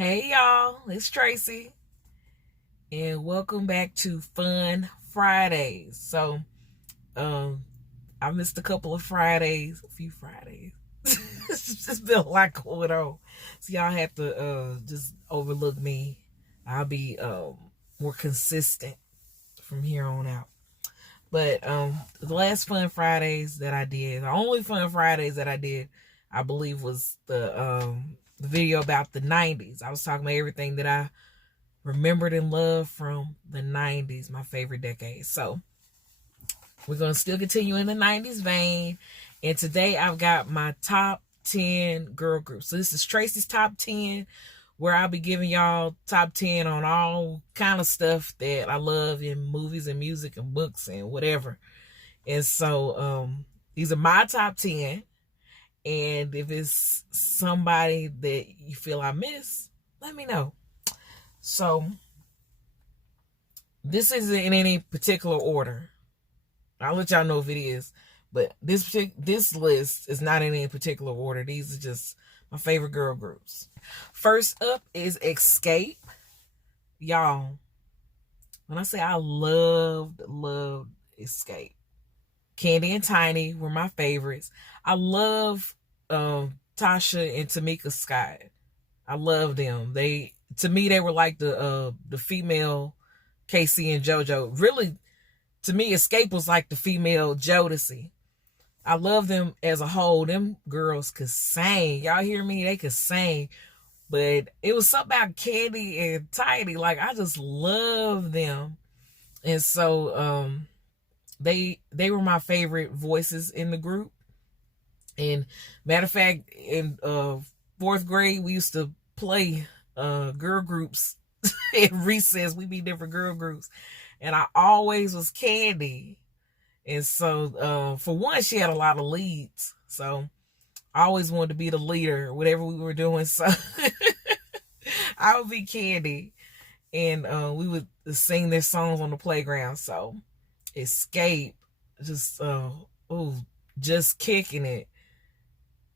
Hey y'all, it's Tracy, and welcome back to Fun Fridays. Um, I missed a couple of Fridays, a few Fridays. It's just been a lot going on, so y'all have to just overlook me. I'll be more consistent from here on out. But the last Fun Fridays that I did, the only Fun Fridays that I did, I believe, was the video about the 90s. I was talking about everything that I remembered and loved from the 90s, my favorite decade. So we're going to still continue in the 90s vein. And today I've got my top 10 girl groups. So this is Tracie's top 10, where I'll be giving y'all top 10 on all kind of stuff that I love in movies and music and books and whatever. And so these are my top 10. And if it's somebody that you feel I miss, let me know. So this isn't in any particular order. I'll let y'all know if it is. But this list is not in any particular order. These are just my favorite girl groups. First up is Escape. Y'all, when I say I loved Escape, Candy and Tiny were my favorites. I love Tasha and Tamika Scott. I love them. To me, they were like the female Casey and JoJo. Really, to me, Escape was like the female Jodeci. I love them as a whole. Them girls could sing. Y'all hear me? They could sing. But it was something about Candy and Tiny. Like, I just love them. And so they were my favorite voices in the group. And matter of fact, in fourth grade, we used to play girl groups in recess. We'd be different girl groups. And I always was Candy. And so, for one, she had a lot of leads. So, I always wanted to be the leader, whatever we were doing. So, I would be Candy. And we would sing their songs on the playground. So, Escape, just kicking it.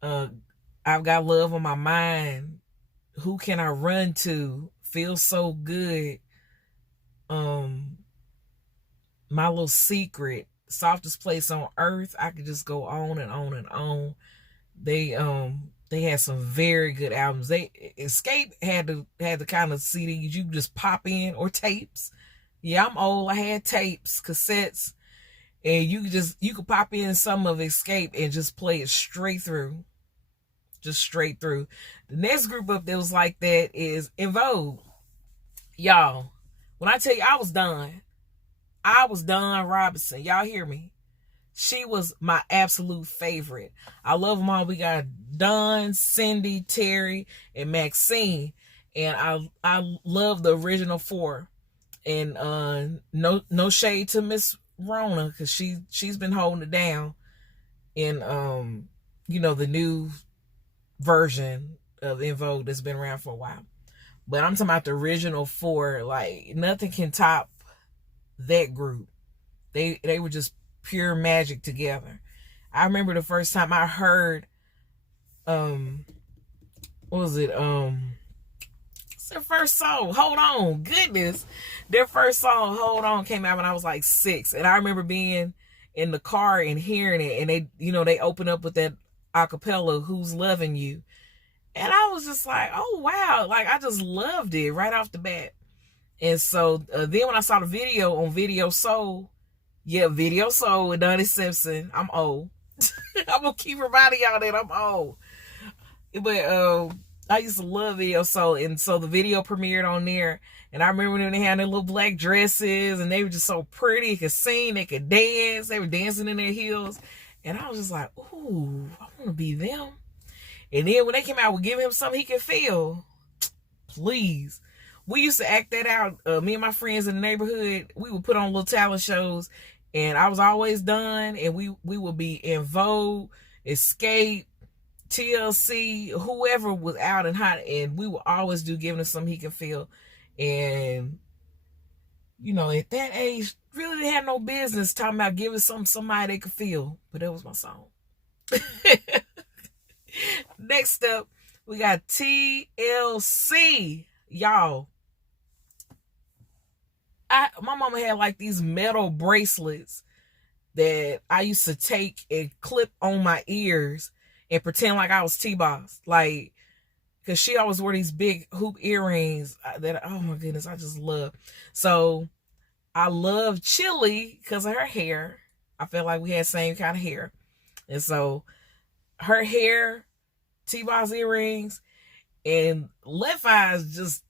I've got love on my mind. Who can I run to? Feels so good. My little secret. Softest place on earth. I could just go on and on and on. They had some very good albums. Escape had the kind of CDs you just pop in, or tapes. Yeah, I'm old. I had tapes, cassettes, and you could pop in some of Escape and just play it straight through. Just straight through. The next group up that was like that is En Vogue. Y'all, when I tell you I was done Robinson. Y'all hear me? She was my absolute favorite. I love them all. We got Dawn, Cindy, Terry, and Maxine. And I love the original four. And no shade to Miss Rona, because she's been holding it down in the new version of En Vogue that's been around for a while. But I'm talking about the original four. Like, nothing can top that group. They were just pure magic together. I remember the first time I heard what was it? It's their first song, Hold On. Goodness. Their first song, Hold On, came out when I was like 6. And I remember being in the car and hearing it, and they open up with that acapella, Who's Loving You. And I was just like, oh wow, like I just loved it right off the bat. And so then when I saw the video on Video Soul with Donnie Simpson, I'm old. I'm gonna keep reminding y'all that I'm old. But I used to love Video Soul, and so the video premiered on there. And I remember when they had their little black dresses, and they were just so pretty. They could sing, they could dance. They were dancing in their heels, and I was just like, ooh, I want to be them. And then when they came out with Give Him Something He Can Feel, please. We used to act that out. Me and my friends in the neighborhood, we would put on little talent shows, and I was always done, and we would be En Vogue, Escape, TLC, whoever was out and hot, and we would always do Giving Him Something He Can Feel. And, at that age, really didn't have no business talking about giving somebody they could feel, but that was my song. Next up, We got TLC. Y'all, my mama had like these metal bracelets that I used to take and clip on my ears and pretend like I was T-Boss. Like, because she always wore these big hoop earrings that, oh my goodness, I just love. So I love Chili because of her hair. I felt like we had same kind of hair. And so her hair, T-Boss earrings, and Left Eye's just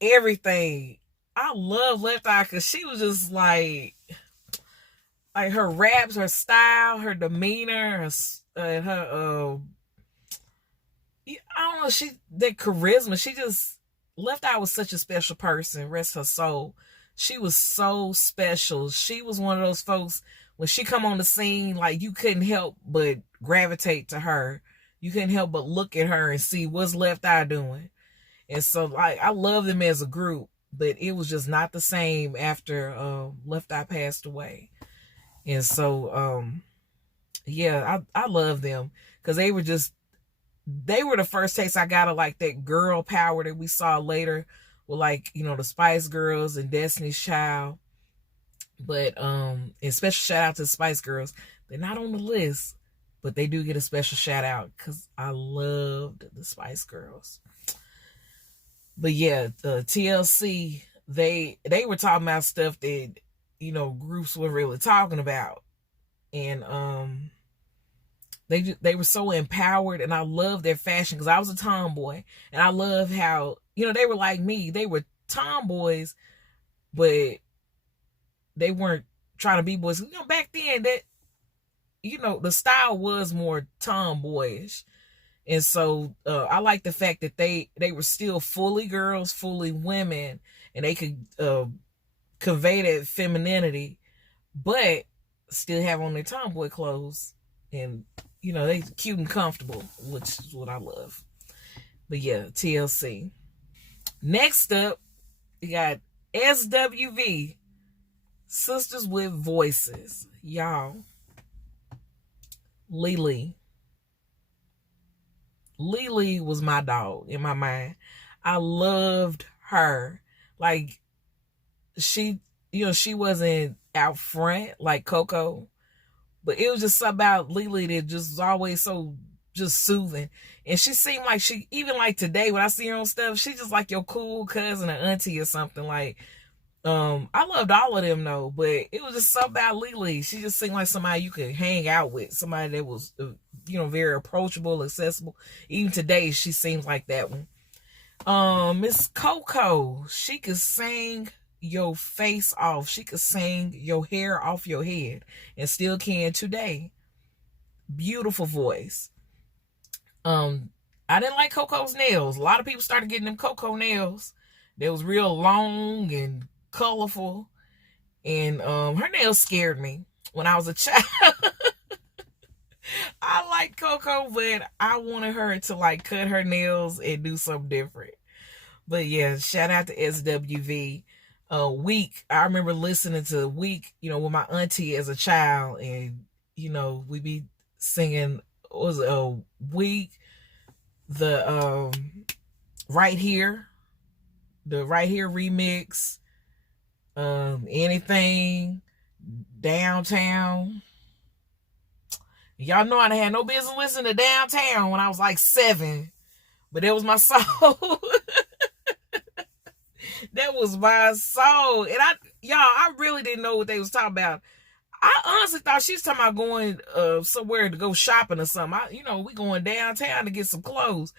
everything. I love Left Eye because she was just like her raps, her style, her demeanor, her I don't know, that charisma. She just, Left Eye was such a special person. Rest her soul. She was so special. She was one of those folks, when she come on the scene, like, you couldn't help but gravitate to her. You couldn't help but look at her and see what's Left Eye doing. And so, like, I love them as a group, but it was just not the same after Left Eye passed away. And so, yeah, I love them because they were the first taste I got of like that girl power that we saw later with, like, you know, the Spice Girls and Destiny's Child. But and special shout out to the Spice Girls. They're not on the list, but they do get a special shout out because I loved the Spice Girls. But yeah, the TLC, they were talking about stuff that, you know, groups were really talking about. And they were so empowered, and I love their fashion because I was a tomboy, and I love how, you know, they were like me. They were tomboys, but they weren't trying to be boys. You know, back then, that, you know, the style was more tomboyish. And so I like the fact that they were still fully girls, fully women, and they could convey that femininity, but still have on their tomboy clothes. And, you know, they cute and comfortable, which is what I love. But yeah, TLC. Next up, we got SWV, Sisters with Voices. Y'all, Lily was my dog in my mind. I loved her. Like, she, you know, she wasn't out front like Coco, but it was just something about Lily that just was always so just soothing. And she seemed like she, even like today when I see her on stuff, she just like your cool cousin or auntie or something. Like, I loved all of them though, but it was just something about Lily. She just seemed like somebody you could hang out with, somebody that was, you know, very approachable, accessible. Even today, she seems like that one. Miss Coco, she could sing your face off. She could sing your hair off your head, and still can today. Beautiful voice. I didn't like Coco's nails. A lot of people started getting them Coco nails. They was real long and colorful, and her nails scared me when I was a child. I like Coco, but I wanted her to like cut her nails and do something different. But yeah, shout out to SWV. Week, I remember listening to Week, you know, with my auntie as a child, and, you know, we be singing, what was it, Week, the Right Here, the Right Here remix, Anything, Downtown. Y'all know I had no business listening to Downtown when I was like 7, but that was my soul. That was my soul. And I really didn't know what they was talking about. I honestly thought she was talking about going somewhere to go shopping or something. We going downtown to get some clothes.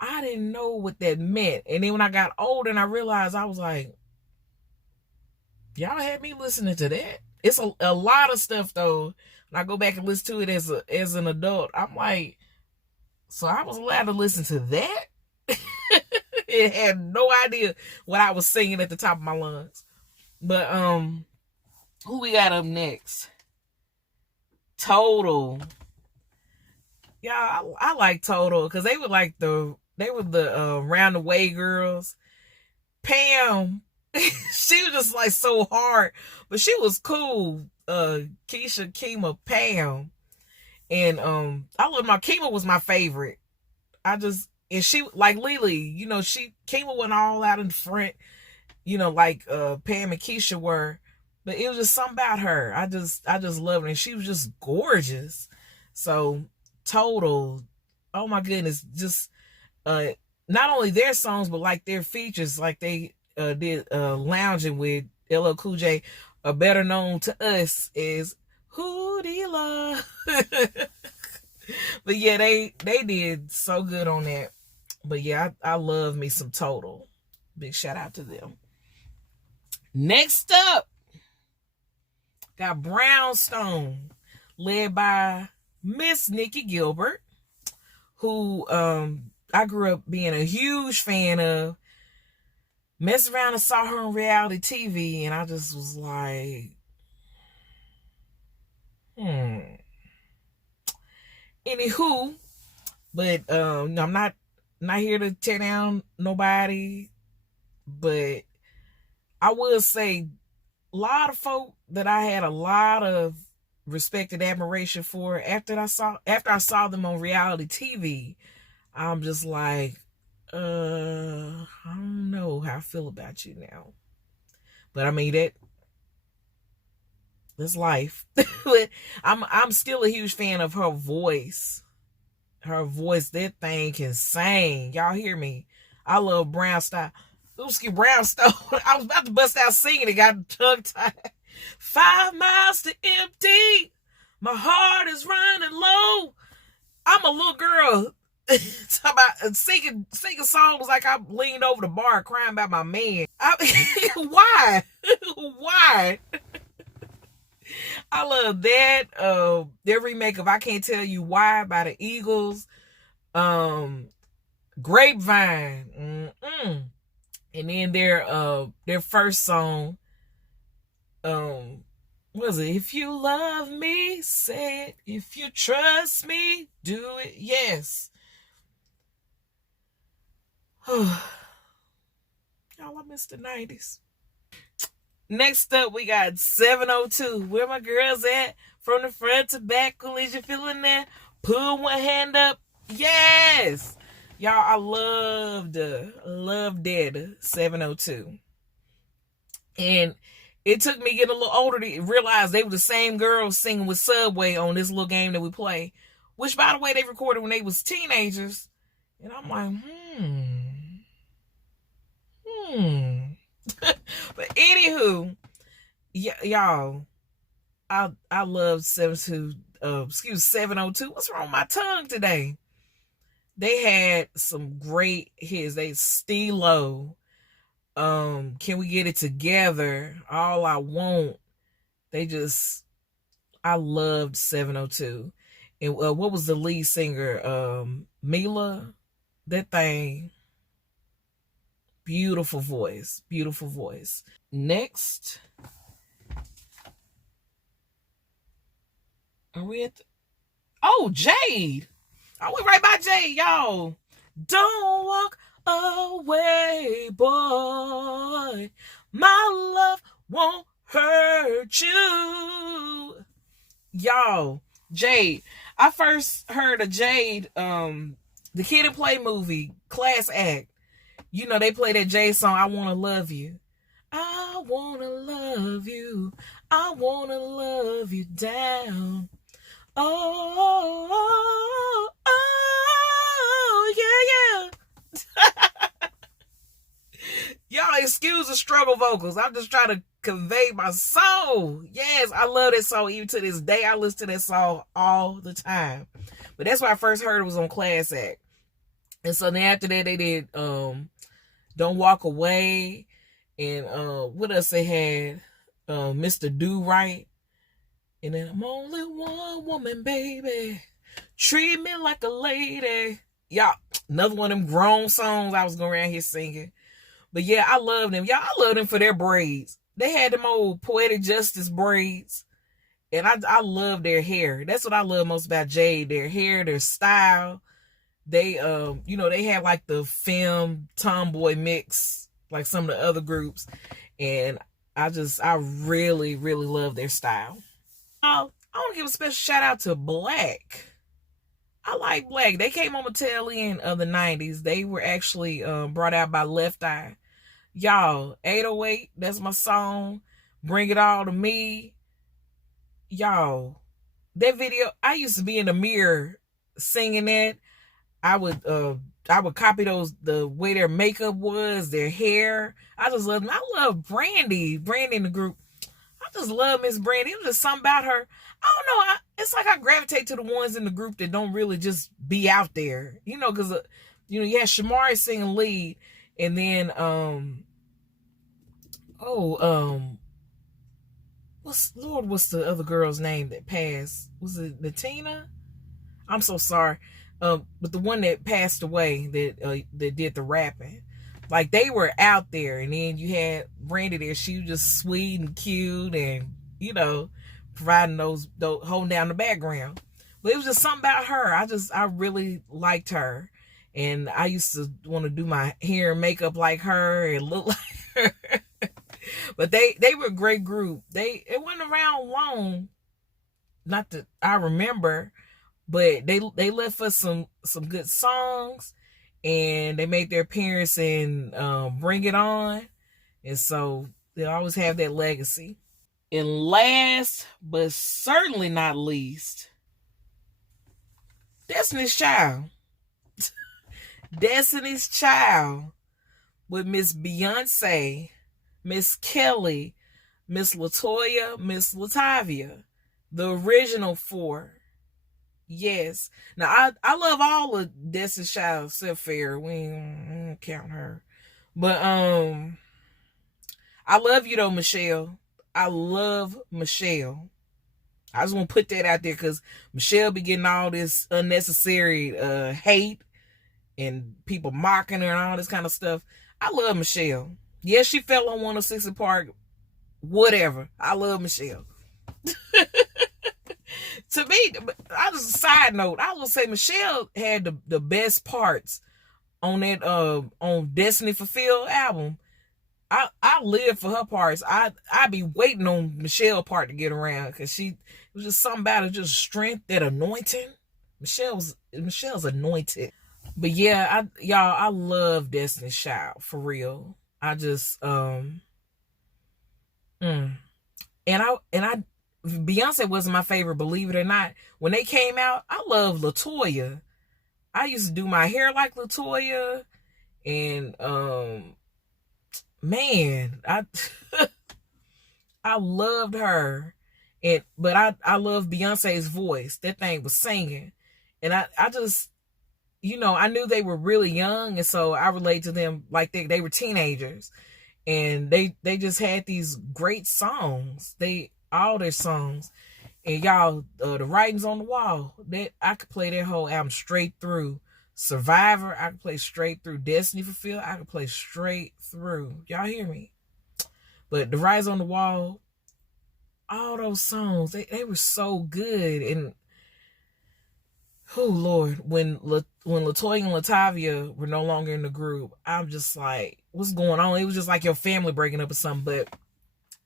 I didn't know what that meant. And then when I got older and I realized, I was like, y'all had me listening to that. It's a lot of stuff though. When I go back and listen to it as an adult, I'm like, so I was allowed to listen to that? It had no idea what I was singing at the top of my lungs. But who we got up next? Total. Yeah, I like Total because they were the round the way girls. Pam, she was just like so hard, but she was cool. Keisha, Kima, Pam, and I love Kima was my favorite. And she, like Lily, she Kima went all out in front, like Pam and Keisha were. But it was just something about her. I just loved her. And she was just gorgeous. So total, oh my goodness, just not only their songs, but like their features, like they did Lounging with LL Cool J, are better known to us as Hootie Love. But yeah, they did so good on that. But yeah, I love me some Total. Big shout out to them. Next up, got Brownstone, led by Miss Nikki Gilbert, who I grew up being a huge fan of. Messed around and saw her on reality TV, and I just was like, Anywho, but I'm not here to tear down nobody, but I will say a lot of folk that I had a lot of respect and admiration for after I saw them on reality TV, I'm just like, I don't know how I feel about you now. But I mean that's life. But I'm still a huge fan of her voice. Her voice, that thing can sing. Y'all hear me? I love Brownstone. Brownstone. I was about to bust out singing and got tongue tied. 5 miles to empty. My heart is running low. I'm a little girl. Talk about singing songs like I leaned over the bar crying about my man. Why? Why? I love that. Their remake of I Can't Tell You Why by the Eagles. Grapevine. And then their first song, what was it? If you love me, say it. If you trust me, do it. Yes. Y'all, I miss the 90s. Next up, we got 702. Where my girls at? From the front to back, Coolidge, you feeling that? Put one hand up. Yes! Y'all, I loved that 702. And it took me getting a little older to realize they were the same girls singing with Subway on this little game that we play. Which, by the way, they recorded when they was teenagers. And I'm like, But anywho, y'all, I love 702. What's wrong with my tongue today? They had some great hits. They Stilo. Can We Get It Together? All I Want. I loved 702. And what was the lead singer? Mila. That thing. Beautiful voice. Beautiful voice. Next. Are we at Jade. I went right by Jade, y'all. Don't walk away, boy. My love won't hurt you. Y'all, Jade. I first heard of Jade, the Kid and Play movie, Class Act. They play that Jade song, I Wanna Love You. I wanna love you. I wanna love you down. Oh, yeah. Y'all excuse the struggle vocals. I'm just trying to convey my soul. Yes, I love that song. Even to this day, I listen to that song all the time. But that's why I first heard it was on Class Act. And so then after that, they did Don't Walk Away. And what else they had? Mr. Do Right. And then I'm only one woman, baby. Treat me like a lady. Y'all, another one of them grown songs I was going around here singing. But yeah, I love them. Y'all, I love them for their braids. They had them old Poetic Justice braids. And I love their hair. That's what I love most about Jade. Their hair, their style. They, they have like the femme tomboy mix, like some of the other groups. And I really, really love their style. I want to give a special shout out to Black. I like Black. They came on the tail end of the 90s. They were actually brought out by Left Eye. Y'all, 808, that's my song. Bring It All to Me. Y'all, that video, I used to be in the mirror singing that. I would copy the way their makeup was, their hair. I just love them. I love Brandy in the group. I just love Miss Brandy. It was just something about her. I don't know. It's like I gravitate to the ones in the group that don't really just be out there, because you had Shamari singing lead, and then what's the other girl's name that passed? Was it Natina? I'm so sorry. But the one that passed away that did the rapping, like they were out there, and then you had Brandy there. She was just sweet and cute, and providing those holding down the background. But it was just something about her. I really liked her, and I used to want to do my hair and makeup like her and look like her. But they were a great group. It wasn't around long, not that I remember, but they left us some good songs, and they made their appearance in Bring It On, and so they always have that legacy. And last but certainly not least, Destiny's Child. Destiny's Child with Miss Beyonce, Miss Kelly, Miss LaToya, Miss Latavia, the original four. Yes. Now I love all of Destiny's Child except Farrah. We don't count her. But I love you though, Michelle. I love Michelle. I just want to put that out there because Michelle be getting all this unnecessary hate and people mocking her and all this kind of stuff. I love Michelle. Yes, she fell on 106 and Park. Whatever. I love Michelle. To me, I just a side note, I will say Michelle had the best parts on that on Destiny Fulfilled album. I live for her parts. I be waiting on Michelle's part to get around because it was just something about her, just strength, that anointing. Michelle's anointed. But yeah, I love Destiny's Child for real. I just and I Beyonce wasn't my favorite, believe it or not. When they came out, I loved LaToya. I used to do my hair like LaToya, and man, I I loved her, but I love Beyonce's voice. That thing was singing, and I just, I knew they were really young, and so I related to them like they were teenagers, and they just had these great songs. All their songs, and y'all, the writings on the wall. That I could play that whole album straight through. Survivor, I could play straight through. Destiny Fulfilled, I could play straight through. Y'all hear me? But the writings on the wall, all those songs, they were so good. And oh Lord, when LaToya and Latavia were no longer in the group, I'm just like, what's going on? It was just like your family breaking up or something. But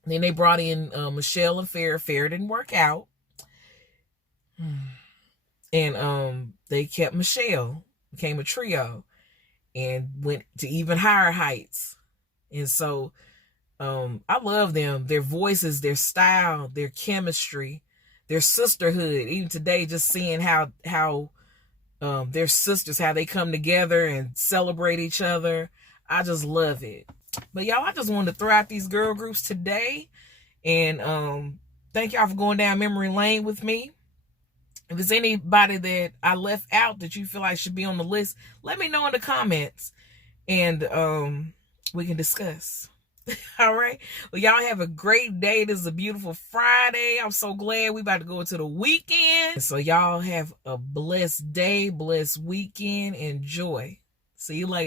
then they brought in Michelle and Farrah. Farrah didn't work out. And they kept Michelle. Became a trio. And went to even higher heights. And so I love them. Their voices, their style, their chemistry, their sisterhood. Even today, just seeing how their sisters, how they come together and celebrate each other. I just love it. But y'all, I just wanted to throw out these girl groups today. And thank y'all for going down memory lane with me. If there's anybody that I left out that you feel like should be on the list, let me know in the comments. And we can discuss. All right. Well, y'all have a great day. This is a beautiful Friday. I'm so glad we about to go into the weekend. So y'all have a blessed day, blessed weekend. Enjoy. See you later.